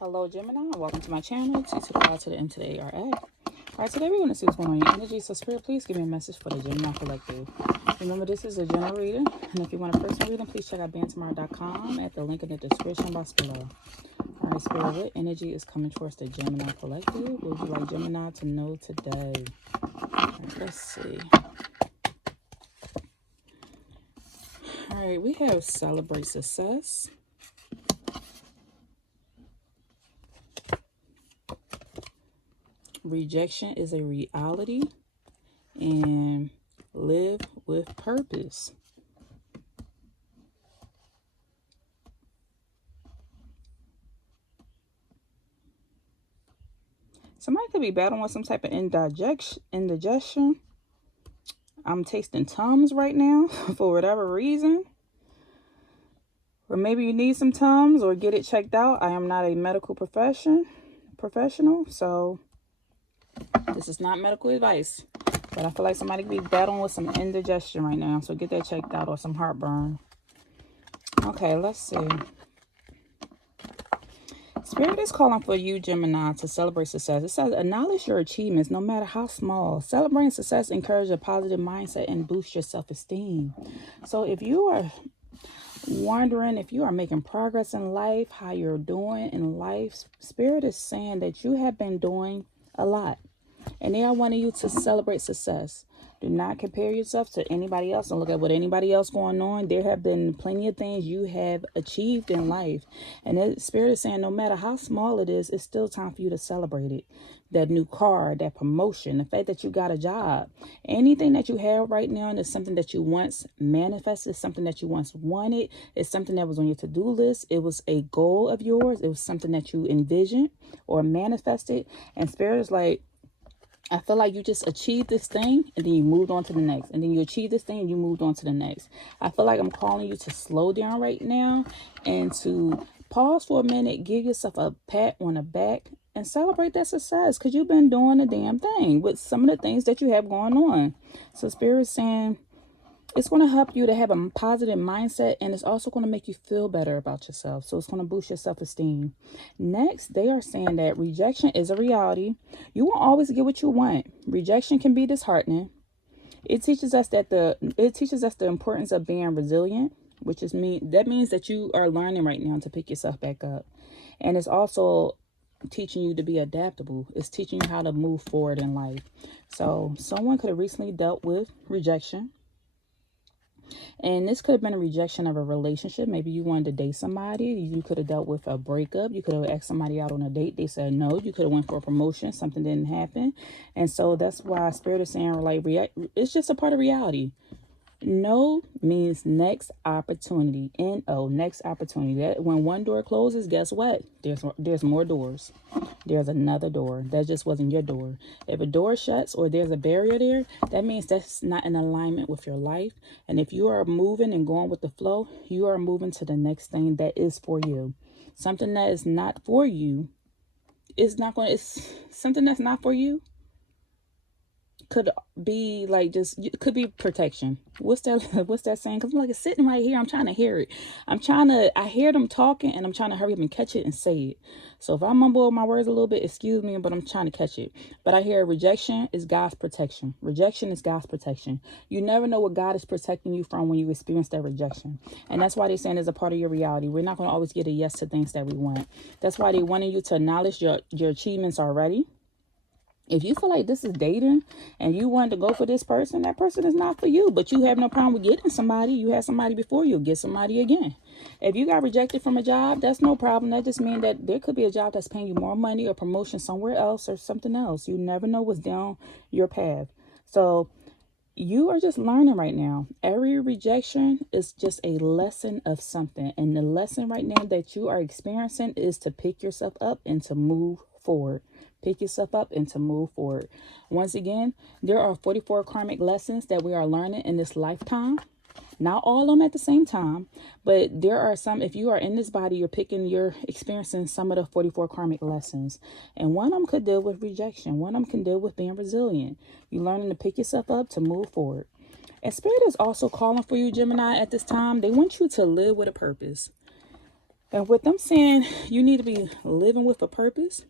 Hello Gemini, welcome to my channel, T to the Y to the M to the ARA. Alright, today we're going to see what's going on in your energy. So Spirit, please give me a message for the Gemini Collective. Remember, this is a general reading, and if you want a personal reading, please check out BeingTymara.com at the link in the description box below. Alright, Spirit, what energy is coming towards the Gemini Collective? What would you like Gemini to know today? Alright, let's see. Alright, we have celebrate success. Rejection is a reality, and live with purpose. Somebody could be battling with some type of indigestion. I'm tasting Tums right now for whatever reason. Or maybe you need some Tums or get it checked out. I am not a medical professional, so this is not medical advice. But I feel like somebody could be battling with some indigestion right now. So get that checked out, or some heartburn. Okay, let's see. Spirit is calling for you, Gemini, to celebrate success. It says, acknowledge your achievements, no matter how small. Celebrating success encourages a positive mindset and boosts your self-esteem. So if you are wondering if you are making progress in life, how you're doing in life, Spirit is saying that you have been doing a lot. And they are wanting you to celebrate success. Do not compare yourself to anybody else and look at what anybody else going on. There have been plenty of things you have achieved in life. And the Spirit is saying no matter how small it is, it's still time for you to celebrate it. That new car, that promotion, the fact that you got a job. Anything that you have right now is something that you once manifested, something that you once wanted. It's something that was on your to-do list. It was a goal of yours. It was something that you envisioned or manifested. And Spirit is like, I feel like you just achieved this thing and then you moved on to the next. And then you achieved this thing and you moved on to the next. I feel like I'm calling you to slow down right now and to pause for a minute, give yourself a pat on the back and celebrate that success, because you've been doing the damn thing with some of the things that you have going on. So Spirit's saying it's going to help you to have a positive mindset, and it's also going to make you feel better about yourself. So it's going to boost your self-esteem. Next, they are saying that rejection is a reality. You won't always get what you want. Rejection can be disheartening. It teaches us the importance of being resilient, which is that means that you are learning right now to pick yourself back up. And it's also teaching you to be adaptable. It's teaching you how to move forward in life. So someone could have recently dealt with rejection. And this could have been a rejection of a relationship. Maybe you wanted to date somebody. You could have dealt with a breakup. You could have asked somebody out on a date. They said no. You could have went for a promotion. Something didn't happen. And so that's why Spirit is saying, like, it's just a part of reality. No means next opportunity. N-O, next opportunity. That when one door closes, guess what? There's more doors. There's another door. That just wasn't your door. If a door shuts or there's a barrier there, that means that's not in alignment with your life. And if you are moving and going with the flow, you are moving to the next thing that is for you. Something that is not for you it's something that's not for you. Could be like could be protection. What's that saying? Because I'm like, it's sitting right here. I'm trying to hear it. I hear them talking and I'm trying to hurry up and catch it and say it. So if I mumble my words a little bit, excuse me, but I'm trying to catch it. But I hear rejection is God's protection. Rejection is God's protection. You never know what God is protecting you from when you experience that rejection. And that's why they're saying it's a part of your reality. We're not going to always get a yes to things that we want. That's why they wanted you to acknowledge your achievements already. If you feel like this is dating and you want to go for this person, that person is not for you. But you have no problem with getting somebody. You had somebody before, you'll get somebody again. If you got rejected from a job, that's no problem. That just means that there could be a job that's paying you more money or promotion somewhere else or something else. You never know what's down your path. So you are just learning right now. Every rejection is just a lesson of something. And the lesson right now that you are experiencing is to pick yourself up and to move forward. Pick yourself up and to move forward. Once again, there are 44 karmic lessons that we are learning in this lifetime. Not all of them at the same time, but there are some. If you are in this body, you're experiencing some of the 44 karmic lessons. And one of them could deal with rejection. One of them can deal with being resilient. You're learning to pick yourself up to move forward. And Spirit is also calling for you, Gemini, at this time. They want you to live with a purpose. And with them saying you need to be living with a purpose,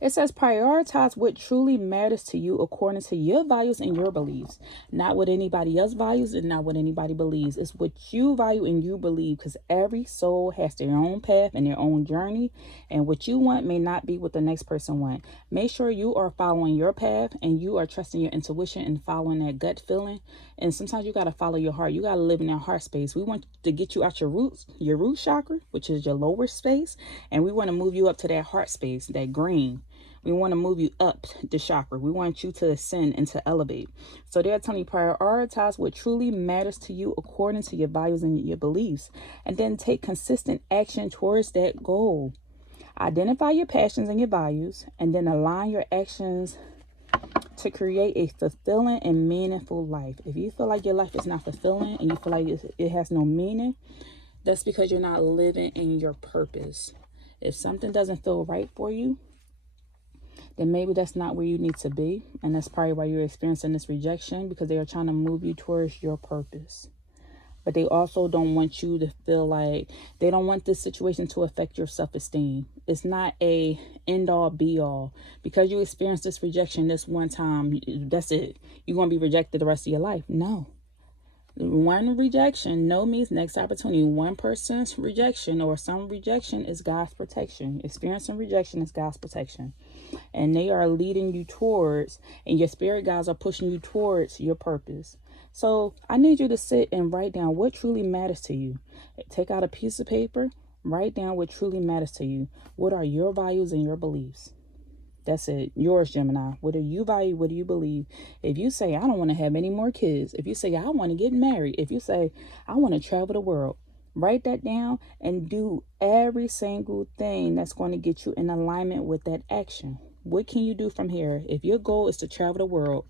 it says prioritize what truly matters to you according to your values and your beliefs. Not what anybody else values and not what anybody believes. It's what you value and you believe, because every soul has their own path and their own journey. And what you want may not be what the next person wants. Make sure you are following your path and you are trusting your intuition and following that gut feeling. And sometimes you got to follow your heart. You got to live in that heart space. We want to get you out your roots, your root chakra, which is your lower space. And we want to move you up to that heart space, that green. We want to move you up the chakra. We want you to ascend and to elevate. So they're telling you prioritize what truly matters to you according to your values and your beliefs. And then take consistent action towards that goal. Identify your passions and your values, and then align your actions to create a fulfilling and meaningful life. If you feel like your life is not fulfilling and you feel like it has no meaning, that's because you're not living in your purpose. If something doesn't feel right for you, then maybe that's not where you need to be. And that's probably why you're experiencing this rejection, because they are trying to move you towards your purpose. But they also don't want you to feel like, they don't want this situation to affect your self-esteem. It's not a end-all be-all. Because you experienced this rejection this one time, that's it. You're going to be rejected the rest of your life. No. One rejection, no means next opportunity. One person's rejection or some rejection is God's protection. Experiencing rejection is God's protection. And they are leading you towards, and your spirit guides are pushing you towards your purpose. So I need you to sit and write down what truly matters to you. Take out a piece of paper, write down what truly matters to you. What are your values and your beliefs? That's it. Yours, Gemini. What do you value? What do you believe? If you say, I don't want to have any more kids. If you say, I want to get married. If you say, I want to travel the world. Write that down and do every single thing that's going to get you in alignment with that action. What can you do from here? If your goal is to travel the world,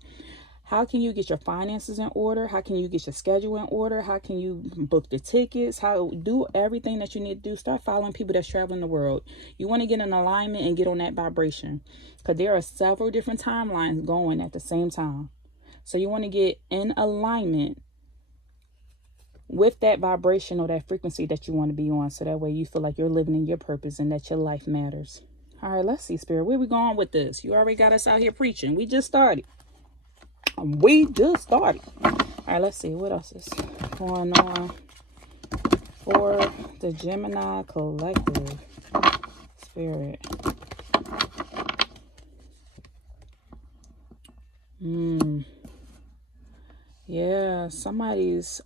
how can you get your finances in order? How can you get your schedule in order? How can you book the tickets? How do everything that you need to do? Start following people that's traveling the world. You want to get in alignment and get on that vibration, because there are several different timelines going at the same time. So you want to get in alignment with that vibration or that frequency that you want to be on, so that way you feel like you're living in your purpose and that your life matters. All right, let's see, Spirit. Where we going with this? You already got us out here preaching. We just started. All right, let's see what else is going on for the Gemini collective. Spirit. Yeah, somebody's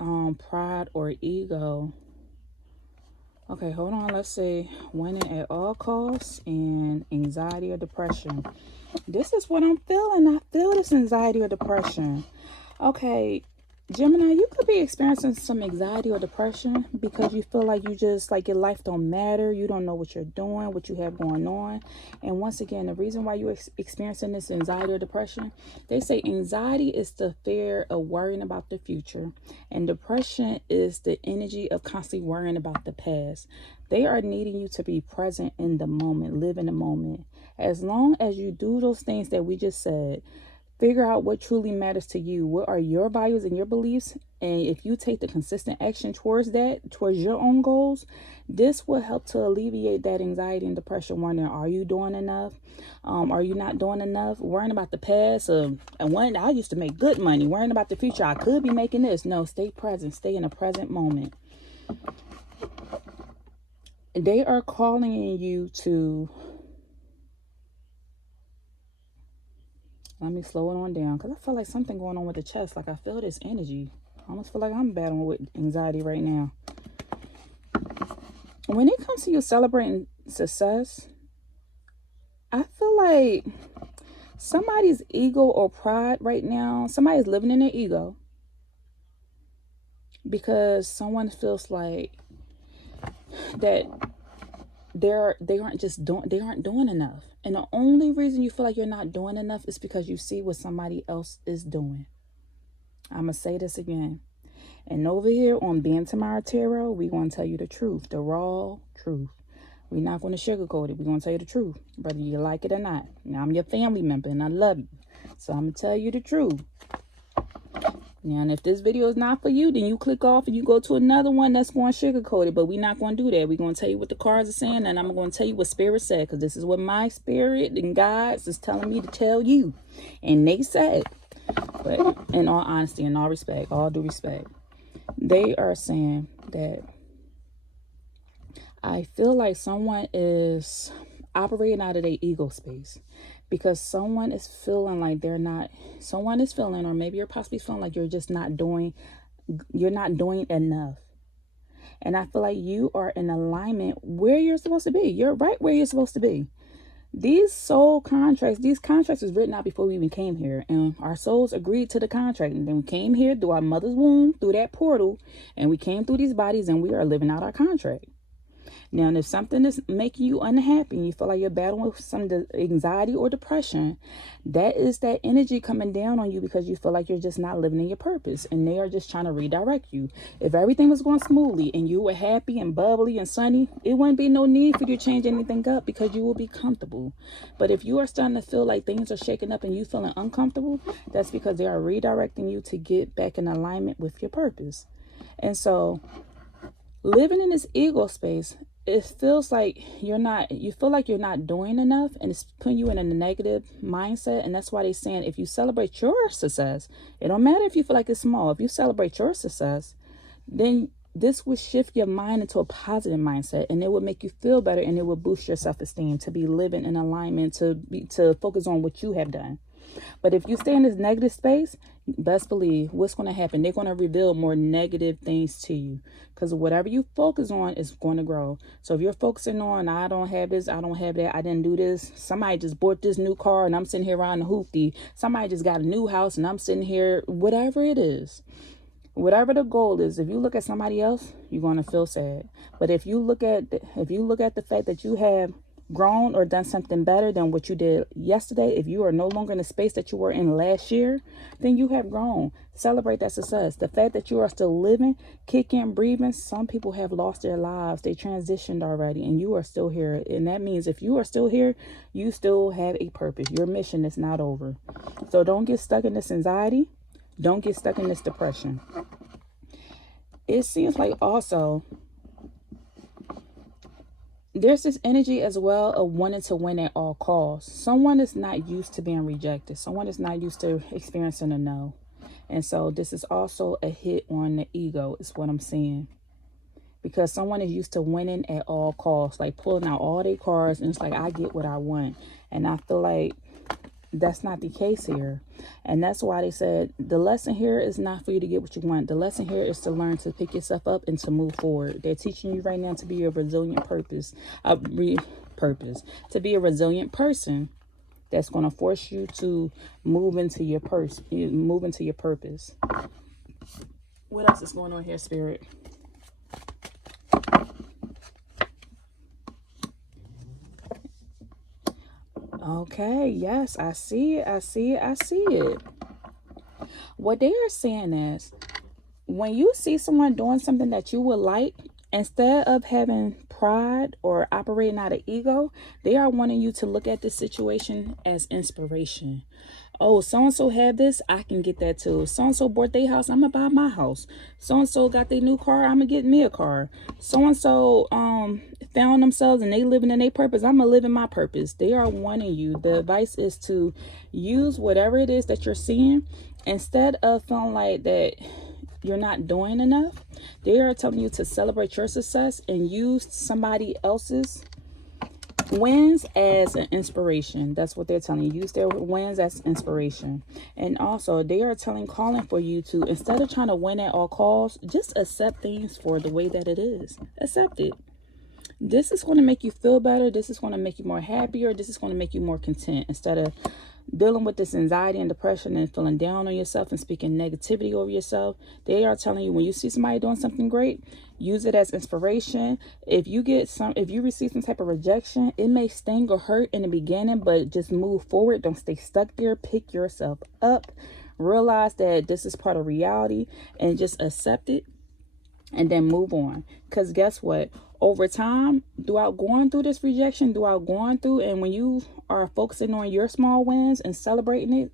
pride or ego. Okay, hold on. Let's see. Winning at all costs and anxiety or depression. This is what I'm feeling. I feel this anxiety or depression. Okay, Gemini, you could be experiencing some anxiety or depression because you feel like you just, like, your life don't matter. You don't know what you're doing, what you have going on. And once again, the reason why you're experiencing this anxiety or depression, they say anxiety is the fear of worrying about the future. And depression is the energy of constantly worrying about the past. They are needing you to be present in the moment, live in the moment. As long as you do those things that we just said, figure out what truly matters to you. What are your values and your beliefs? And if you take the consistent action towards that, towards your own goals, this will help to alleviate that anxiety and depression. Wondering, are you doing enough? Are you not doing enough? Worrying about the past. And when I used to make good money, worrying about the future, I could be making this. No, stay present. Stay in the present moment. They are calling you to... Let me slow it on down, because I feel like something going on with the chest. Like, I feel this energy. I almost feel like I'm battling with anxiety right now. When it comes to you celebrating success, I feel like somebody's ego or pride right now, somebody's living in their ego because someone feels like that they aren't doing enough. And the only reason you feel like you're not doing enough is because you see what somebody else is doing. I'm going to say this again. And over here on BeingTymara Tarot, we're going to tell you the truth, the raw truth. We're not going to sugarcoat it. We're going to tell you the truth, whether you like it or not. Now, I'm your family member and I love you. So I'm going to tell you the truth. Now, and if this video is not for you, then you click off and you go to another one that's going to sugarcoat it. But we're not going to do that. We're going to tell you what the cards are saying, and I'm going to tell you what Spirit said, because this is what my spirit and guides is telling me to tell you. And they said, but in all honesty, in all respect, all due respect, they are saying that I feel like someone is operating out of their ego space, because someone is feeling like someone is feeling, or maybe you're possibly feeling like you're not doing enough. And I feel like you are in alignment where you're supposed to be. You're right where you're supposed to be. These contracts was written out before we even came here, and our souls agreed to the contract, and then we came here through our mother's womb, through that portal, and we came through these bodies, and we are living out our contract. Now, if something is making you unhappy and you feel like you're battling with some anxiety or depression, that is that energy coming down on you, because you feel like you're just not living in your purpose, and they are just trying to redirect you. If everything was going smoothly and you were happy and bubbly and sunny, it wouldn't be no need for you to change anything up, because you will be comfortable. But if you are starting to feel like things are shaking up and you feeling uncomfortable, that's because they are redirecting you to get back in alignment with your purpose. And so, living in this ego space, it feels like you feel like you're not doing enough, and it's putting you in a negative mindset. And that's why they're saying, if you celebrate your success, it don't matter if you feel like it's small. If you celebrate your success, then this would shift your mind into a positive mindset, and it would make you feel better, and it would boost your self-esteem to be living in alignment, to focus on what you have done. But if you stay in this negative space, best believe what's going to happen. They're going to reveal more negative things to you, because whatever you focus on is going to grow. So if you're focusing on, I don't have this, I don't have that, I didn't do this, somebody just bought this new car and I'm sitting here around the hoopty, somebody just got a new house and I'm sitting here, whatever it is, whatever the goal is, if you look at somebody else, you're going to feel sad. But if you look at the fact that you have grown or done something better than what you did yesterday, if you are no longer in the space that you were in last year, then you have grown. Celebrate that success. The fact that you are still living, kicking, breathing. Some people have lost their lives, they transitioned already, and you are still here. And that means if you are still here, you still have a purpose. Your mission is not over. So don't get stuck in this anxiety, don't get stuck in this depression. It seems like also there's this energy as well of wanting to win at all costs. Someone is not used to being rejected. Someone is not used to experiencing a no. And so this is also a hit on the ego, is what I'm saying. Because someone is used to winning at all costs, like pulling out all their cards, and it's like, I get what I want. And I feel like that's not the case here. And that's why they said the lesson here is not for you to get what you want. The lesson here is to learn to pick yourself up and to move forward. They're teaching you right now to be a resilient to be a resilient person. That's going to force you to move into your purpose. What else is going on here, Spirit? Okay, yes, I see it. What they are saying is, when you see someone doing something that you would like, instead of having pride or operating out of ego, they are wanting you to look at this situation as inspiration. Oh, so-and-so had this, I can get that too. So-and-so bought their house, I'm gonna buy my house. So-and-so got their new car, I'm gonna get me a car. So-and-so found themselves and they living in their purpose, I'm gonna live in my purpose. They are wanting you. The advice is to use whatever it is that you're seeing, instead of feeling like that you're not doing enough. They are telling you to celebrate your success and use somebody else's wins as an inspiration. That's what they're telling you. Use their wins as inspiration. And also they are calling for you to, instead of trying to win at all costs, just accept things for the way that it is. Accept it. This is going to make you feel better. This is going to make you more happier. This is going to make you more content, instead of dealing with this anxiety and depression and feeling down on yourself and speaking negativity over yourself. They are telling you, when you see somebody doing something great, use it as inspiration. If you receive some type of rejection, it may sting or hurt in the beginning, but just move forward. Don't stay stuck there. Pick yourself up. Realize that this is part of reality, and just accept it, and then move on. Because guess what? Over time, throughout going through this rejection, and when you are focusing on your small wins and celebrating it,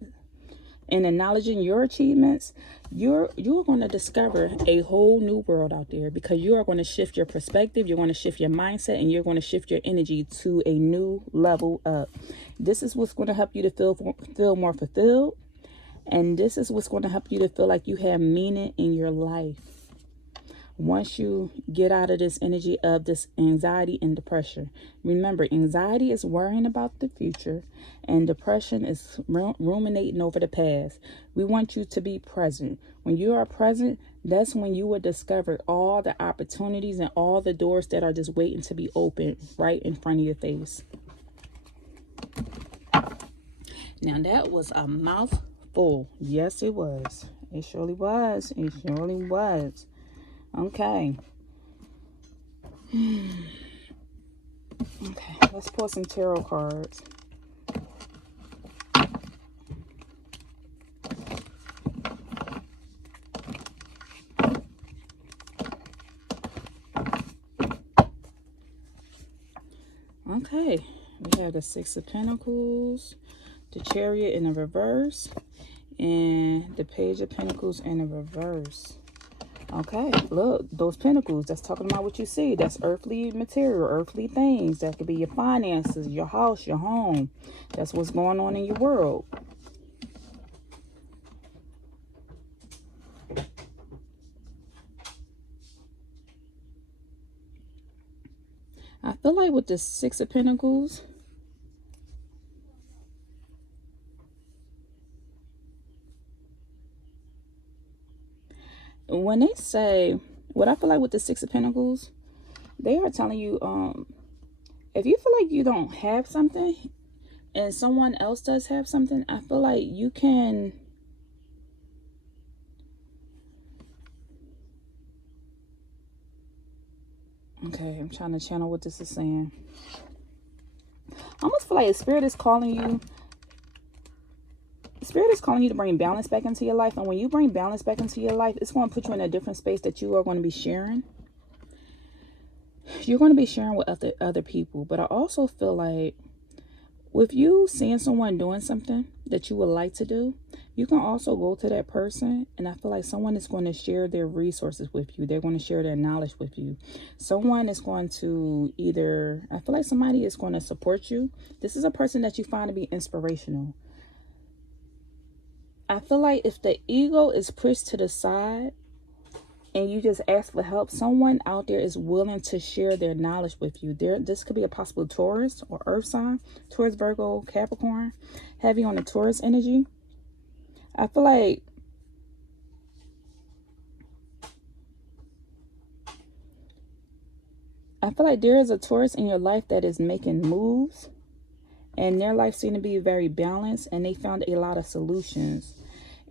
and acknowledging your achievements, you're going to discover a whole new world out there, because you are going to shift your perspective, you're going to shift your mindset, and you're going to shift your energy to a new level up. This is what's going to help you to feel more fulfilled, and this is what's going to help you to feel like you have meaning in your life. Once you get out of this energy of this anxiety and depression. Remember, anxiety is worrying about the future, and depression is ruminating over the past. We want you to be present. When you are present, that's when you will discover all the opportunities and all the doors that are just waiting to be opened right in front of your face. Now, that was a mouthful. Yes, it was. It surely was. It surely was. Okay. Okay, let's pull some tarot cards. Okay, we have the Six of Pentacles, the Chariot in the reverse, and the Page of Pentacles in the reverse. Okay, look, those pentacles, that's talking about what you see. That's earthly material, earthly things. That could be your finances, your house, your home. That's what's going on in your world. I feel like with the Six of Pentacles, when they say, what I feel like with the Six of Pentacles, they are telling you, if you feel like you don't have something and someone else does have something, I feel like you can, okay, I'm trying to channel what this is saying. I almost feel like the Spirit is calling you. Spirit is calling you to bring balance back into your life. And when you bring balance back into your life, it's going to put you in a different space that you are going to be sharing. You're going to be sharing with other people. But I also feel like with you seeing someone doing something that you would like to do, you can also go to that person, and I feel like someone is going to share their resources with you. They're going to share their knowledge with you. Someone is going to either, I feel like somebody is going to support you. This is a person that you find to be inspirational. I feel like if the ego is pushed to the side and you just ask for help, someone out there is willing to share their knowledge with you. This could be a possible Taurus or Earth sign, Taurus, Virgo, Capricorn, heavy on the Taurus energy. I feel like there is a Taurus in your life that is making moves, and their life seems to be very balanced, and they found a lot of solutions,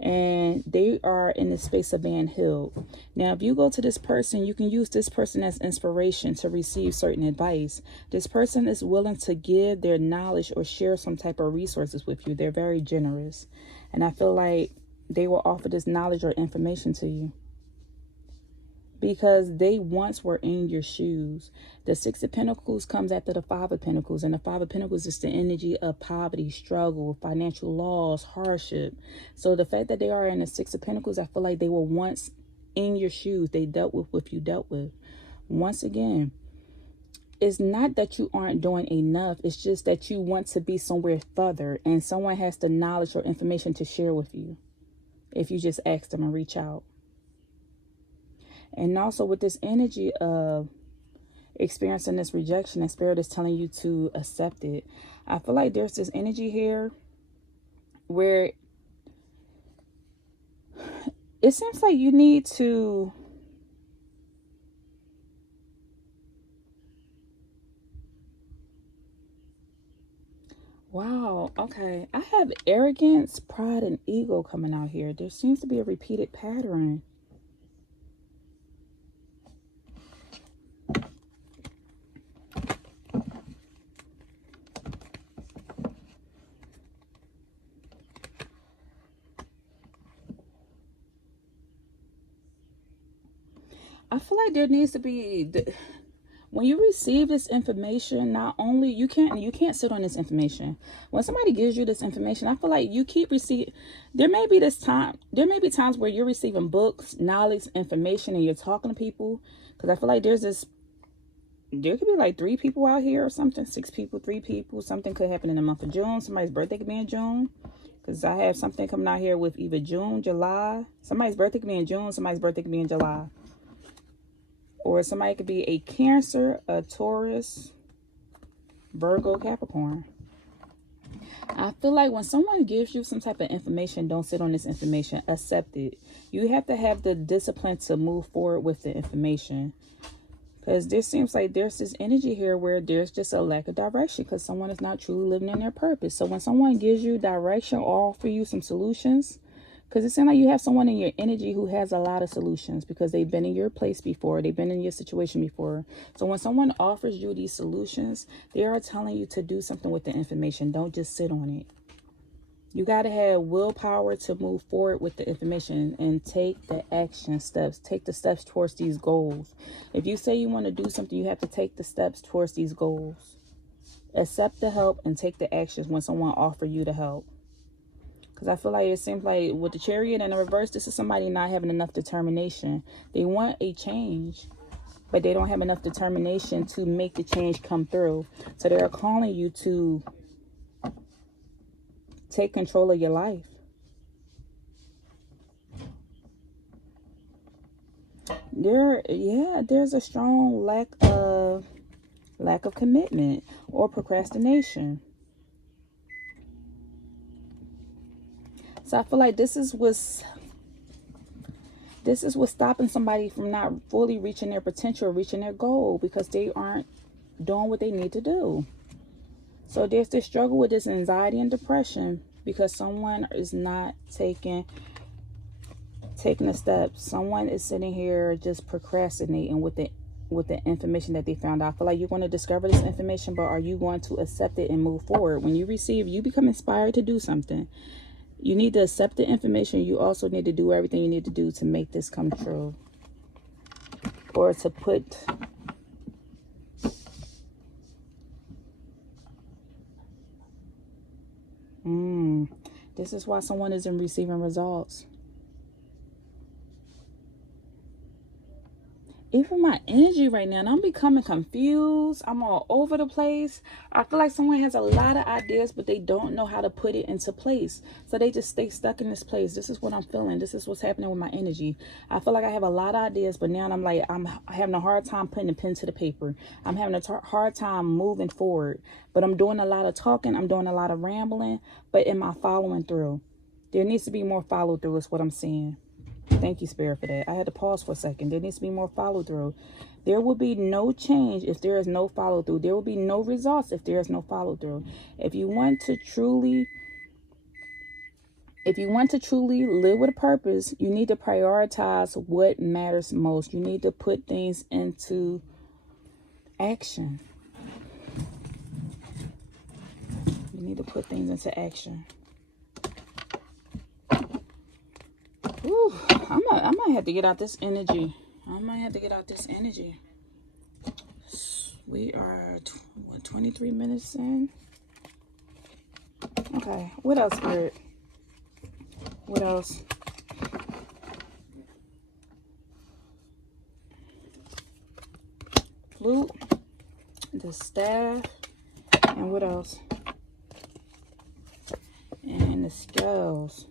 and they are in the space of being healed. Now, if you go to this person, you can use this person as inspiration to receive certain advice. This person is willing to give their knowledge or share some type of resources with you. They're very generous, and I feel like they will offer this knowledge or information to you because they once were in your shoes. The Six of Pentacles comes after the Five of Pentacles, and the Five of Pentacles is the energy of poverty, struggle, financial loss, hardship. So the fact that they are in the Six of Pentacles, I feel like they were once in your shoes. They dealt with what you dealt with. Once again, it's not that you aren't doing enough. It's just that you want to be somewhere further, and someone has the knowledge or information to share with you if you just ask them and reach out. And also with this energy of experiencing this rejection, and Spirit is telling you to accept it. I feel like there's this energy here where it seems like you need to okay. I have arrogance, pride, and ego coming out here. There seems to be a repeated pattern. I feel like there needs to be when you receive this information, not only you can't sit on this information. When somebody gives you this information, I feel like you keep receiving. There may be times where you're receiving books, knowledge, information, and you're talking to people. Because I feel like there could be like 3 people out here or something, 6 people, 3 people. Something could happen in the month of June. Somebody's birthday could be in June. Because I have something coming out here with either June, July. Somebody's birthday could be in June. Somebody's birthday could be in July. Or somebody could be a Cancer, a Taurus, Virgo, Capricorn. I feel like when someone gives you some type of information, don't sit on this information. Accept it. You have to have the discipline to move forward with the information. Because there seems like there's this energy here where there's just a lack of direction because someone is not truly living in their purpose. So when someone gives you direction or offer you some solutions, because it seems like you have someone in your energy who has a lot of solutions because they've been in your place before. They've been in your situation before. So when someone offers you these solutions, they are telling you to do something with the information. Don't just sit on it. You got to have willpower to move forward with the information and take the action steps. Take the steps towards these goals. If you say you want to do something, you have to take the steps towards these goals. Accept the help and take the actions when someone offers you the help. Because I feel like it seems like with the Chariot and the reverse, this is somebody not having enough determination. They want a change, but they don't have enough determination to make the change come through. So they're calling you to take control of your life. There's a strong lack of commitment or procrastination. So I feel like this is what's stopping somebody from not fully reaching their potential, reaching their goal, because they aren't doing what they need to do. So there's this struggle with this anxiety and depression because someone is not taking the steps. Someone is sitting here just procrastinating with the information that they found out. I feel like you're going to discover this information, but are you going to accept it and move forward? When you become inspired to do something. You need to accept the information. You also need to do everything you need to do to make this come true. Or to put... This is why someone isn't receiving results. Even my energy right now, and I'm becoming confused. I'm all over the place. I feel like someone has a lot of ideas, but they don't know how to put it into place. So they just stay stuck in this place. This is what I'm feeling. This is what's happening with my energy. I feel like I have a lot of ideas, but now I'm having a hard time putting a pen to the paper. I'm having a hard time moving forward. But I'm doing a lot of talking. I'm doing a lot of rambling. But am I following through? There needs to be more follow through is what I'm seeing. Thank you, Spirit, for that. I had to pause for a second. There needs to be more follow through. There will be no change if there is no follow through. There will be no results if there is no follow through. If you want to truly live with a purpose, you need to prioritize what matters most. You need to put things into action. You need to put things into action. Ooh, I might have to get out this energy. We are 23 minutes in. Okay, what else, Spirit? What else? Flute, the staff, and what else? And the scales.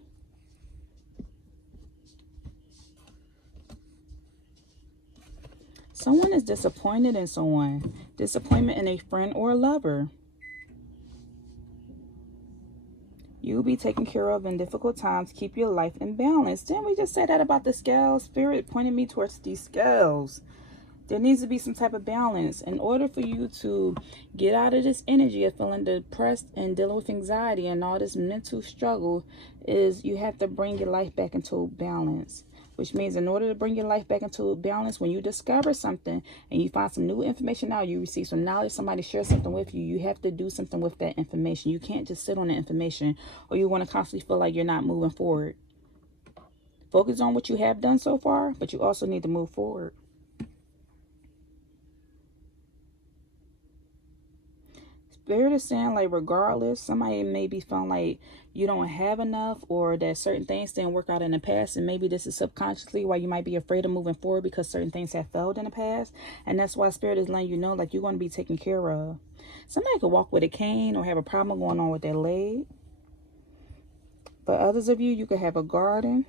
Someone is disappointed in someone. Disappointment in a friend or a lover. You will be taken care of in difficult times. Keep your life in balance. Didn't we just say that about the scales? Spirit pointed me towards these scales. There needs to be some type of balance. In order for you to get out of this energy of feeling depressed and dealing with anxiety and all this mental struggle, is you have to bring your life back into balance. Which means in order to bring your life back into balance, when you discover something and you find some new information out, you receive some knowledge, somebody shares something with you, you have to do something with that information. You can't just sit on the information, or you want to constantly feel like you're not moving forward. Focus on what you have done so far, but you also need to move forward. Spirit is saying, like, regardless, somebody may be feeling like you don't have enough, or that certain things didn't work out in the past, and maybe this is subconsciously why you might be afraid of moving forward, because certain things have failed in the past. And that's why Spirit is letting you know, like, you're going to be taken care of. Somebody could walk with a cane or have a problem going on with their leg. But others of you, you could have a garden,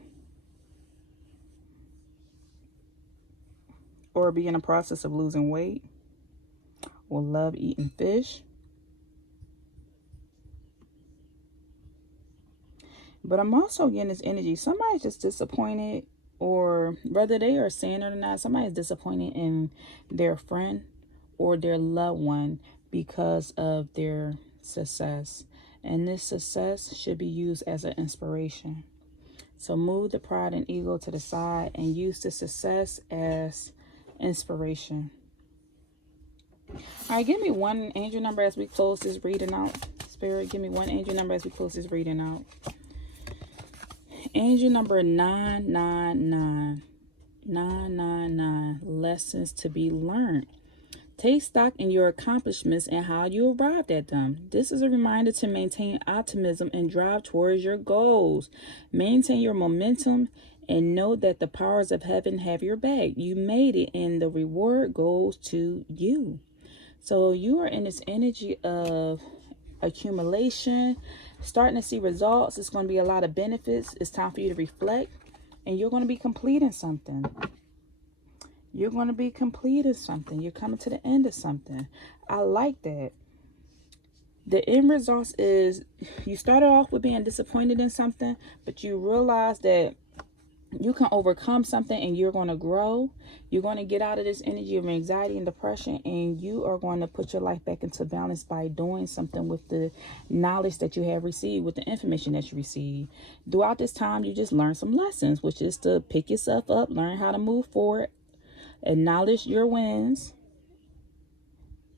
or be in the process of losing weight, or love eating fish. But I'm also getting this energy. Somebody's just disappointed, or whether they are saying it or not, somebody's disappointed in their friend or their loved one because of their success. And this success should be used as an inspiration. So move the pride and ego to the side and use the success as inspiration. All right, give me one angel number as we close this reading out. Spirit, give me one angel number as we close this reading out. Angel number 999. 999. Lessons to be learned. Take stock in your accomplishments and how you arrived at them. This is a reminder to maintain optimism and drive towards your goals. Maintain your momentum and know that the powers of heaven have your back. You made it, and the reward goes to you. So you are in this energy of accumulation, starting to see results. It's going to be a lot of benefits. It's time for you to reflect, and you're going to be completing something. You're going to be completing something. You're coming to the end of something. I like that. The end results is you started off with being disappointed in something, but you realize that you can overcome something, and you're going to grow. You're going to get out of this energy of anxiety and depression, and you are going to put your life back into balance by doing something with the knowledge that you have received, with the information that you received. Throughout this time, you just learn some lessons, which is to pick yourself up, learn how to move forward, acknowledge your wins,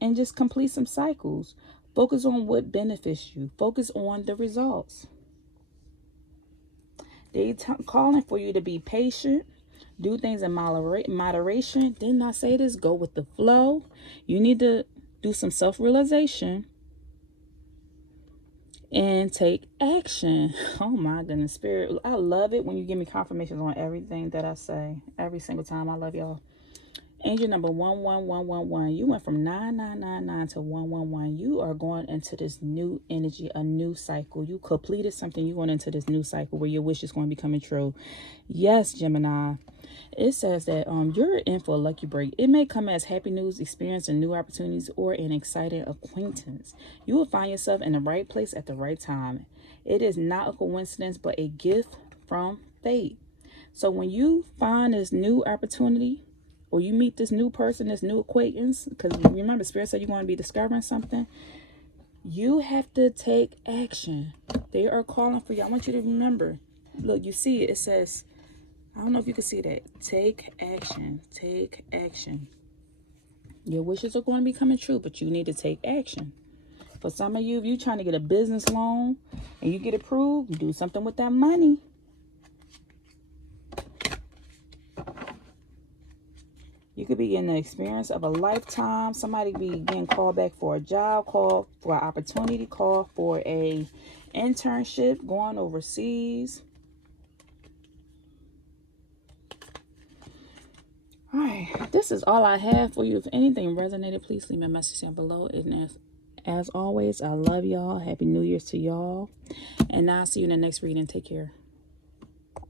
and just complete some cycles. Focus on what benefits you. Focus on the results. They're calling for you to be patient, do things in moderation. Didn't I say this? Go with the flow. You need to do some self-realization and take action. Oh my goodness, Spirit. I love it when you give me confirmations on everything that I say. Every single time. I love y'all. Angel number 11111. You went from 9999 to 111. You are going into this new energy, a new cycle. You completed something. You're going into this new cycle where your wish is going to be coming true. Yes, Gemini. It says that you're in for a lucky break. It may come as happy news, experience, and new opportunities, or an exciting acquaintance. You will find yourself in the right place at the right time. It is not a coincidence, but a gift from fate. So when you find this new opportunity, or you meet this new person, this new acquaintance, because remember, Spirit said you're going to be discovering something, you have to take action. They are calling for you. I want you to remember. Look, you see it. It says, I don't know if you can see that. Take action. Take action. Your wishes are going to be coming true, but you need to take action. For some of you, if you're trying to get a business loan and you get approved, you do something with that money. You could be getting the experience of a lifetime. Somebody be getting called back for a job, called for an opportunity, called for a internship, going overseas. All right, this is all I have for you. If anything resonated, please leave me a message down below. And as always, I love y'all. Happy New Year's to y'all. And I'll see you in the next reading. Take care.